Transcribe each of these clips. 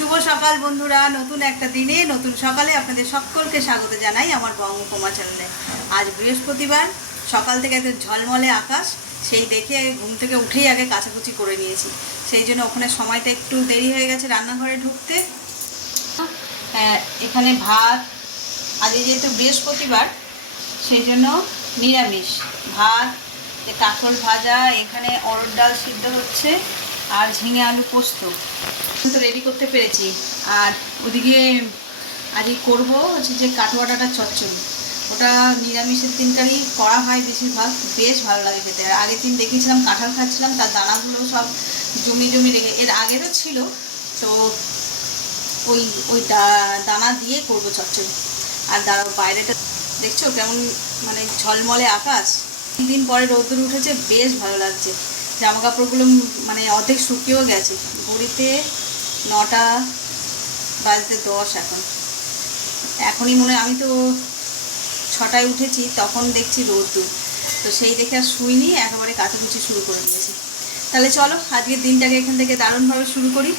শুভ সকাল বন্ধুরা নতুন একটা দিনে নতুন সকালে আপনাদের সকলকে স্বাগত জানাই আমার বঙ্গকুমা চ্যানেলে আজ বৃহস্পতিবার সকাল থেকে এত ঝলমলে আকাশ সেই দেখে ঘুম থেকে উঠেই আগে কাচাকুচি করে নিয়েছি। সেই জন্য ওখানে সময়টা একটু দেরি হয়ে গেছে রান্নাঘরে ঢুকতে। হ্যাঁ, এখানে ভাত আজকে যেহেতু বৃহস্পতিবার সেই জন্য নিরামিষ। ভাত কাঁকরোল ভাজা এখানে অরড় ডাল সিদ্ধ হচ্ছে। আর ঝিঙে আলু পোস্ত। রেডি করতে পেরেছি। আর ওদিকে আজকে করব হচ্ছে যে কাটোয়াটাটা চচ্চড়ি। ওটা নিরামিষের দিনকারই করা হয় বেশিরভাগ। বেশ ভালো লাগে খেতে। আর আগের দিন দেখেছিলাম, কাঁঠাল খাচ্ছিলাম, তার দানাগুলো সব জমি জমি রেখে এর আগেরও ছিল। তো ওই ওই দানা দিয়ে করব চচ্চড়ি। আর দাঁড়াও, বাইরেটা দেখছ কেমন মানে ঝলমলে আকাশ? দিন পরে রোদ্দুর উঠেছে, বেশ ভালো লাগছে। জামা কাপড়গুলো মানে অর্ধেক শুকিয়েও গেছে। ঘড়িতে নটা বাজতে দশ এখন। এখনই মনে আমি তো ছটায় উঠেছি, তখন দেখছি রোদ্দুর। তো সেই দেখে আর শুইনি, একেবারে কাছাকুচি শুরু করে দিয়েছি। তাহলে চলো, আজকের দিনটাকে এখান থেকে দারুণভাবে শুরু করি।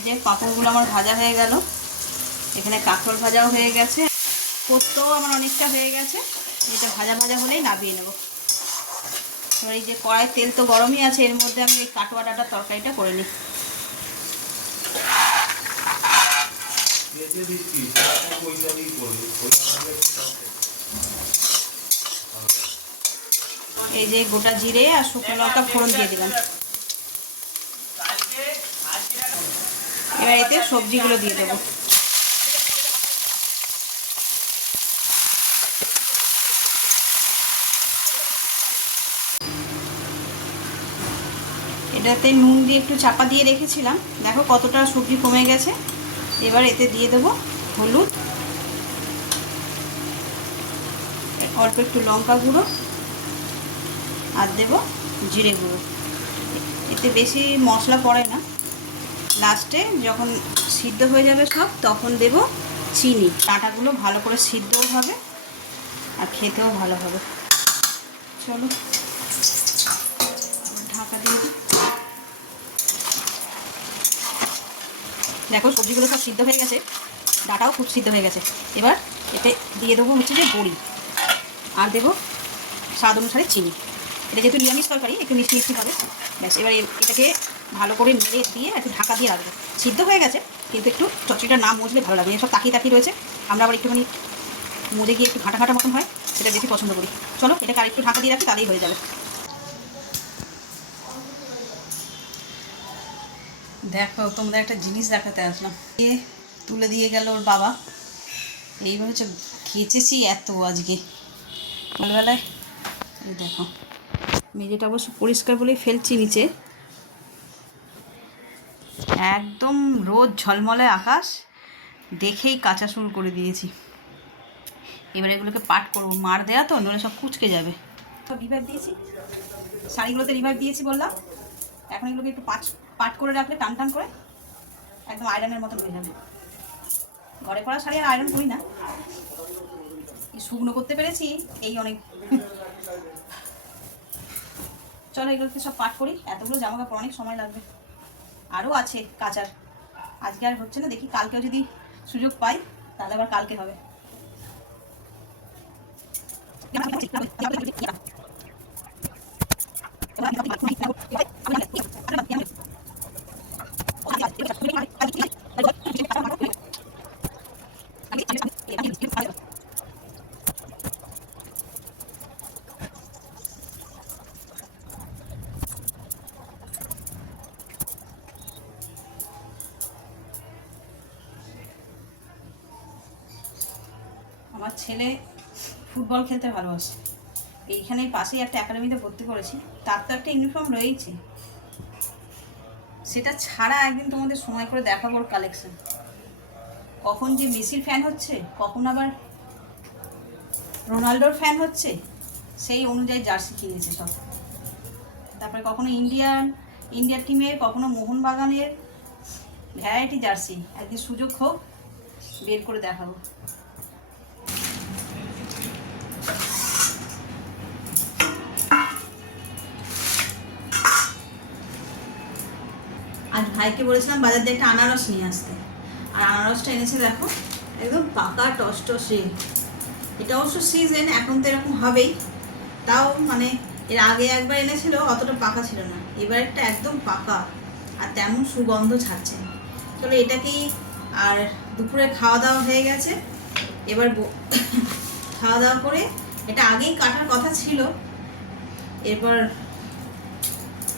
এই যে পাঁপড়গুলো আমার ভাজা হয়ে গেল এখানে কাঁকরোল ভাজাও হয়ে গেছে পোস্তও আমার অনেকটা হয়ে গেছে এটা ভাজা ভাজা হলেই নামিয়ে নেব। এবার এই যে কড়াই তেল তো গরমই আছে এর মধ্যে আমি এই কাটোয়া ডাটার তরকারিটা করে নিই। এই যে গোটা জিরে আর শুকনো লঙ্কা ফোড়ন দিয়ে দিলাম। এবার এতে সবজিগুলো দিয়ে দেবো। এটাতে নুন দিয়ে একটু চাপা দিয়ে রেখেছিলাম। দেখো কতটা সবজি কমে গেছে। এবার এতে দিয়ে দেবো হলুদ। অল্প একটু লঙ্কা গুঁড়ো। আর দেবো জিরে গুঁড়ো। এতে বেশি মশলা পড়ে না। লাস্টে যখন সিদ্ধ হয়ে যাবে সব, তখন দেব চিনি। ডাঁটাগুলো ভালো করে সিদ্ধও হবে আর খেতেও ভালো হবে। চলো ঢাকা দিয়ে দেখো, সবজিগুলো সব সিদ্ধ হয়ে গেছে। ডাটাও খুব সিদ্ধ হয়ে গেছে। এবার এতে দিয়ে দেবো হচ্ছে যে বড়ি। আর দেবো স্বাদ অনুসারে চিনি। এটা যেহেতু নিরামিষ তরকারি, একটু মিষ্টি মিষ্টি হবে। ব্যাস, এবার এটাকে ভালো করে নেড়ে দিয়ে একটু ঢাকা দিয়ে রাখব। সিদ্ধ হয়ে গেছে কিন্তু একটু চচড়িটা না মজলে ভালো লাগবে সব তাকিয়ে তাকিয়ে রয়েছে আমরা আবার একটুখানি মজে গিয়ে একটু ঘাটা ঘাটা মতন হয় সেটা বেশি পছন্দ করি। চলো এটাকে আর একটু ঢাকা দিয়ে রাখি তাহলেই হয়ে যাবে। দেখো তোমাদের একটা জিনিস দেখাতে আসলাম। এ তুলে দিয়ে গেল ওর বাবা। এইবার হচ্ছে খেচেছি এত আজকে। সকালবেলায় দেখো। মেঝেটা অবশ্য পরিষ্কার বলেই ফেলছি নিচে। একদম রোদ ঝলমলে আকাশ, দেখেই কাঁচা শুরু করে দিয়েছি। এবার এগুলোকে পাট করব। মার দেয়া তো, নইলে সব কুচকে যাবে। রিভাইভ দিয়েছি। শাড়িগুলোতে রিভাইভ দিয়েছি বললাম। এখন এগুলোকে একটু পাট পাট করে রাখলে, টান টান করে, একদম আয়রনের মতন হয়ে যাবে। ঘরে পরা শাড়ি আর আয়রন করি না। শুকনো করতে পেরেছি, এই অনেক। চলো এগুলোকে সব পাট করি। এতগুলো জামা কাপড়, অনেক সময় লাগবে। আরও আছে কাঁচার। আজকে আর হচ্ছে না, দেখি কালকেও যদি সুযোগ পাই, তাহলে আবার কালকে হবে। আমি ছেলে ফুটবল খেলতে ভালোবাসে। এইখানে পাশেই একটা একাডেমিতে ভর্তি করেছি। তার তো একটা ইউনিফর্ম রয়েছে সেটা ছাড়া একদিন তোমাদের সময় করে দেখাবো কালেকশন কখন যে মেসির ফ্যান হচ্ছে, কখন আবার রোনাল্ডোর ফ্যান হচ্ছে, সেই অনুযায়ী জার্সি কিনেছে সব। তারপরে কখনো ইন্ডিয়ান ইন্ডিয়ার টিমের কখনো মোহনবাগানের ভ্যারাইটি জার্সি একদিন সুযোগ হোক, বের করে দেখাবো। ভাইকে বলেছিলাম বাজার থেকে একটা আনারস নিয়ে আসতে। আর আনারসটা এনেছে দেখো, একদম পাকা টস টসটসে। এটা অবশ্য সিজন এখন তো এরকম হবেই। তাও মানে এর আগে একবার এনেছিল, অতটা পাকা ছিল না। এবারেরটা একদম পাকা আর তেমন সুগন্ধ ছাড়ছে। চলো এটাকেই আর দুপুরে খাওয়া দাওয়া হয়ে গেছে। এবার খাওয়া দাওয়া করে এটা আগেই কাটার কথা ছিল। এরপর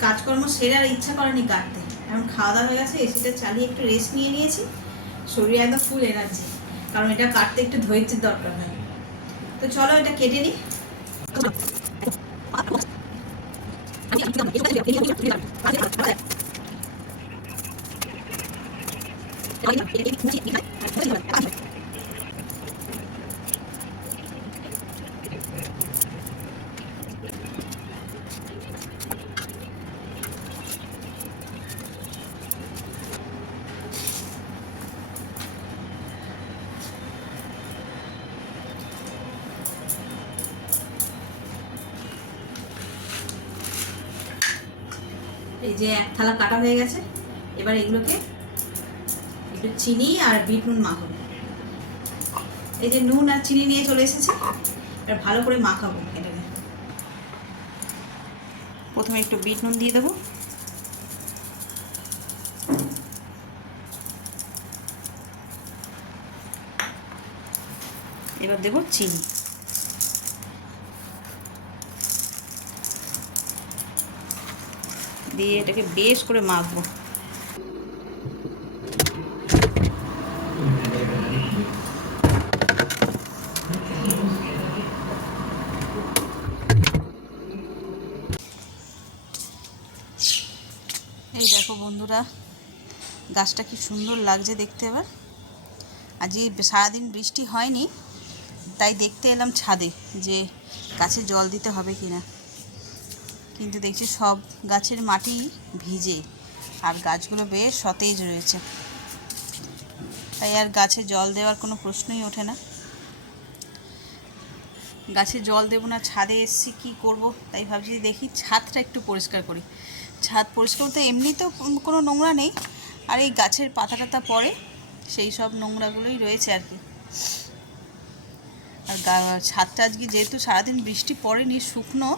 কাজকর্ম সেরে আর ইচ্ছা করেনি কাটতে। এখন খাওয়া দাওয়া হয়ে গেছে এসিটা চালিয়ে একটু রেস্ট নিয়ে নিয়েছি। শরীরে একদম ফুল এনার্জি কারণ এটা কাটতে একটু ধৈর্যের দরকার হয়। তো চলো এটা কেটে নিই। এই যে এক থালা কাটা হয়ে গেছে। এবার এগুলোকে একটু চিনি আর বিট নুন মাখাবো। এই যে নুন আর চিনি নিয়ে চলে এসেছে। এবার ভালো করে মাখাবো এটাকে। প্রথমে একটু বিট নুন দিয়ে দেবো। এবার দেবো চিনি। দিয়ে এটাকে বেশ করে মাখবো। এই দেখো বন্ধুরা, গাছটা কি সুন্দর লাগছে দেখতে এবার আজ সারাদিন বৃষ্টি হয়নি, তাই দেখতে এলাম ছাদে যে গাছে জল দিতে হবে কিনা। কিন্তু দেখছি সব গাছের মাটি ভিজে আর গাছগুলো বেশ সতেজ রয়েছে। তাই আর গাছে জল দেওয়ার কোনো প্রশ্নই ওঠে না। গাছে জল দেবো না, ছাদে এসছি, কী করব? তাই ভাবছি দেখি ছাদটা একটু পরিষ্কার করি। ছাদ পরিষ্কার করতে এমনি তো কোনো নোংরা নেই। আর এই গাছের পাতা টাতা পড়ে, সেই সব নোংরাগুলোই রয়েছে আর কি। আর ছাদটা আজকে যেহেতু সারাদিন বৃষ্টি পড়েনি, শুকনো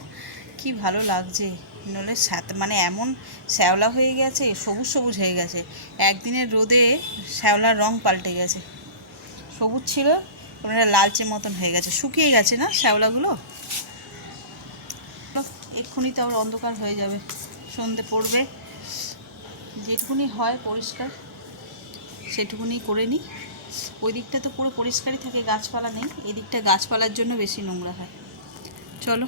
কি ভালো লাগছে? নলে সাত মানে এমন শ্যাওলা হয়ে গেছে, সবুজ সবুজ হয়ে গেছে। একদিনের রোদে শ্যাওলার রং পাল্টে গেছে। সবুজ ছিল ওনারা লালচে মতন হয়ে গেছে। শুকিয়ে গেছে না শ্যাওলাগুলো? এক্ষুনি তো আবার অন্ধকার হয়ে যাবে, সন্ধে পড়বে। যেটুকুনি হয় পরিষ্কার, সেটুকুনি করে নিই। ওই দিকটা তো পুরো পরিষ্কারই থাকে, গাছপালা নেই। এদিকটা গাছপালার জন্য বেশি নোংরা হয়। চলো।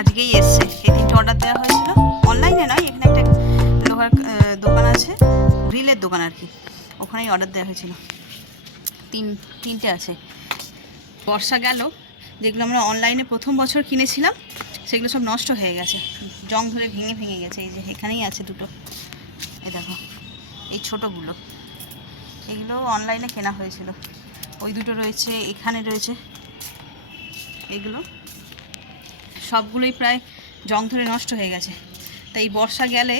আজকেই এসছে। এই তিনটে অর্ডার দেওয়া হয়েছিল অনলাইনে নয়, এখানে একটা লোহার দোকান আছে, গ্রিলের দোকান আর কি। ওখানেই অর্ডার দেওয়া হয়েছিল। তিন, তিনটে আছে। বর্ষা গেল, যেগুলো আমরা অনলাইনে প্রথম বছর কিনেছিলাম, সেগুলো সব নষ্ট হয়ে গেছে। জং ধরে ভেঙে ভেঙে গেছে। এই যে এখানেই আছে দুটো। এ দেখো, এই ছোটোগুলো। এগুলো অনলাইনে কেনা হয়েছিল। ওই দুটো রয়েছে, এখানে রয়েছে। এগুলো সবগুলোই প্রায় জং ধরে নষ্ট হয়ে গেছে। তাই বর্ষা গেলে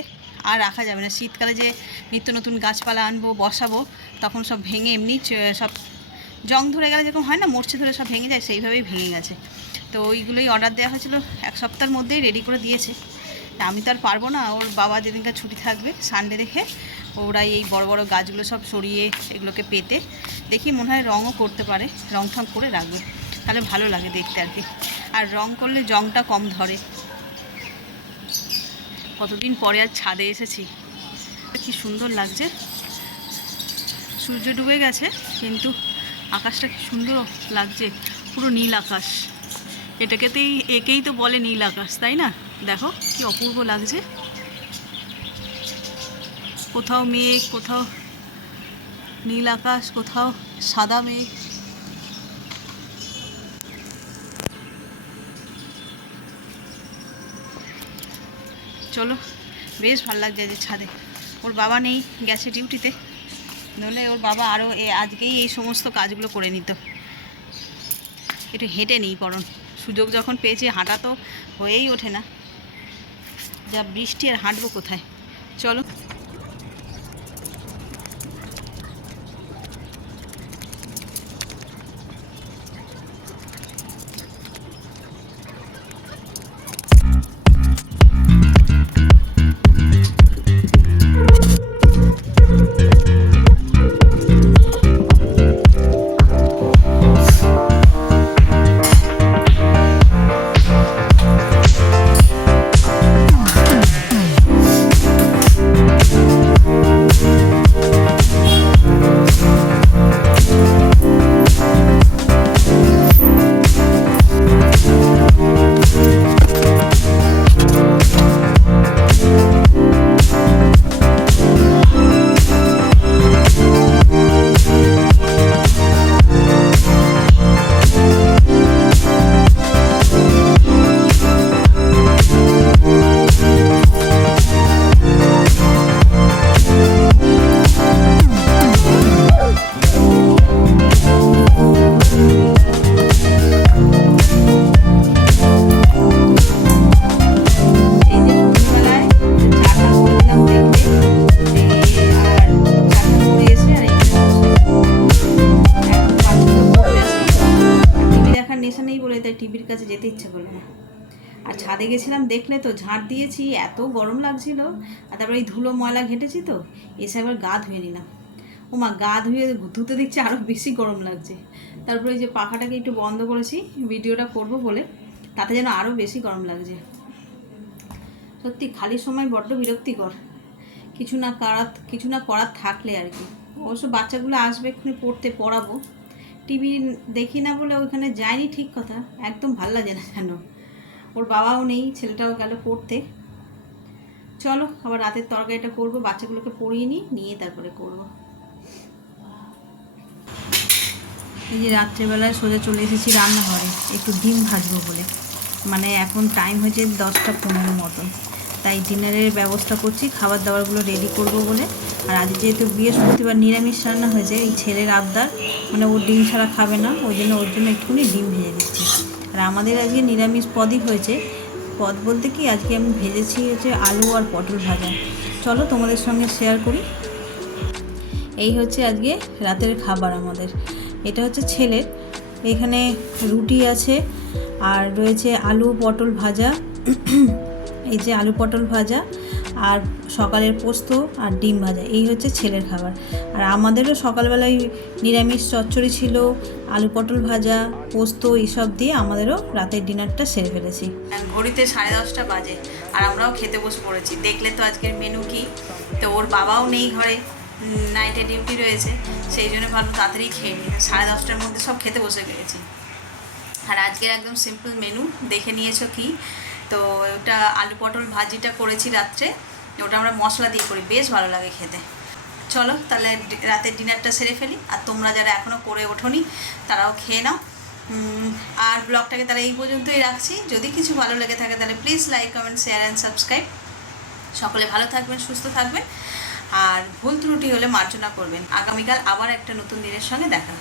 আর রাখা যাবে না। শীতকালে যে নিত্য নতুন গাছপালা আনব, বসাবো, তখন সব ভেঙে এমনি সব জং ধরে গেলে যেরকম হয় না, মরছে ধরে সব ভেঙে যায়, সেইভাবেই ভেঙে গেছে। তো ওইগুলোই অর্ডার দেওয়া হয়েছিল। এক সপ্তাহের মধ্যেই রেডি করে দিয়েছে। আমি তো আর পারব না। ওর বাবা যেদিনকার ছুটি থাকবে সানডে দেখে ওরাই এই বড় বড় গাছগুলো সব সরিয়ে এগুলোকে পেতে, দেখি মনে হয় রঙও করতে পারে, রং ঠং করে রাখবে। তাহলে ভালো লাগে দেখতে আর কি। আর রং করলে জংটা কম ধরে। কতদিন পরে আর ছাদে এসেছি। কি সুন্দর লাগছে। সূর্য ডুবে গেছে, কিন্তু আকাশটা কি সুন্দর লাগছে। পুরো নীল আকাশ। এটাকেতেই, একেই তো বলে নীল আকাশ, তাই না? দেখো, কি অপূর্ব লাগছে। কোথাও মেঘ, কোথাও নীল আকাশ, কোথাও সাদা মেঘ। চলো, বেশ ভালো লাগছে যে ছাদে। ওর বাবা নেই, গেছে ডিউটিতে নলে ওর বাবা আরও আজকেই এই সমস্ত কাজগুলো করে নিত। একটু হেঁটে নিই পরন সুযোগ যখন পেয়েছি, হাঁটা তো হয়েই ওঠে না। যা বৃষ্টি আর হাঁটবো কোথায়? চলো। গেছিলাম দেখলে তো ঝাঁট দিয়েছি, এত গরম লাগছিল। আর তারপরে এই ধুলো ময়লা ঘেটেছি তো, এসে একবার গা ধুয়ে নিলাম। ও মা, গা ধুয়ে ধুতে দেখছি আরও বেশি গরম লাগছে। তারপরে যে পাখাটাকে একটু বন্ধ করেছি, ভিডিওটা করব বলে, তাতে যেন আরও বেশি গরম লাগছে। সত্যি খালি সময় বড্ড বিরক্তিকর। কিছু না করার, কিছু না করার থাকলে আর কি। অবশ্য বাচ্চাগুলো আসবে, এক্ষুনি পড়তে পড়াবো। টিভি দেখি না বলে ওইখানে যায়নি ঠিক কথা, একদম ভালো লাগে না যেন। ওর বাবাও নেই, ছেলেটাও গেল পড়তে। চলো, আবার রাতের তরকারিটা করব, বাচ্চাগুলোকে পড়িয়ে নিই, নিয়ে তারপরে করব। এই যে রাত্রেবেলায় সোজা চলে এসেছি রান্নাঘরে, একটু ডিম ভাজবো বলে। মানে এখন টাইম হয়েছে দশটা পনেরো মতন। তাই ডিনারের ব্যবস্থা করছি খাবার দাবারগুলো রেডি করব বলে। আর আজ যেহেতু বৃহস্পতিবার নিরামিষ রান্না হয়েছে, এই ছেলের আবদার মানে ও ডিম ছাড়া খাবে না, ওই জন্য ওর জন্য একটুখানি ডিম ভেজে দিচ্ছি। আর আমাদের আজকে নিরামিষ পদই হয়েছে। পদ বলতে কি? আজকে আমি ভেজেছি হচ্ছে আলু আর পটল ভাজা। চলো তোমাদের সঙ্গে শেয়ার করি। এই হচ্ছে আজকে রাতের খাবার আমাদের। এটা হচ্ছে ছেলের। এখানে রুটি আছে আর রয়েছে আলু পটল ভাজা। এই যে আলু পটল ভাজা। আর সকালের পোস্ত আর ডিম ভাজা, এই হচ্ছে ছেলের খাবার। আর আমাদেরও সকালবেলায় নিরামিষ চচ্চড়ি ছিল, আলু পটল ভাজা, পোস্ত, এইসব দিয়ে আমাদেরও রাতের ডিনারটা সেরে ফেলেছি। ঘড়িতে সাড়ে দশটা বাজে, আর আমরাও খেতে বসে পড়েছি। দেখলে তো আজকের মেনু কি? তো ওর বাবাও নেই ঘরে নাইটে ডিউটি রয়েছে, সেই জন্য ভালো তাড়াতাড়ি খেয়ে নিই। সাড়ে দশটার মধ্যে সব খেতে বসে গেছি। আর আজকের একদম সিম্পল মেনু দেখে নিয়েছো কি? তো ওটা আলু পটল ভাজিটা করেছি রাত্রে। ওটা আমরা মশলা দিয়ে করি, বেশ ভালো লাগে খেতে। চলো তাহলে রাতের ডিনারটা সেরে ফেলি, আর তোমরা যারা এখনও করে ওঠোনি, তারাও খেয়ে নাও। আর ব্লগটাকে তারা এই পর্যন্তই রাখছি। যদি কিছু ভালো লেগে থাকে তাহলে please like comment share and subscribe সকলে ভালো থাকবেন, সুস্থ থাকবেন। আর ভুল ত্রুটি হলে মার্জনা করবেন। আগামীকাল আবার একটা নতুন দিনের সঙ্গে দেখা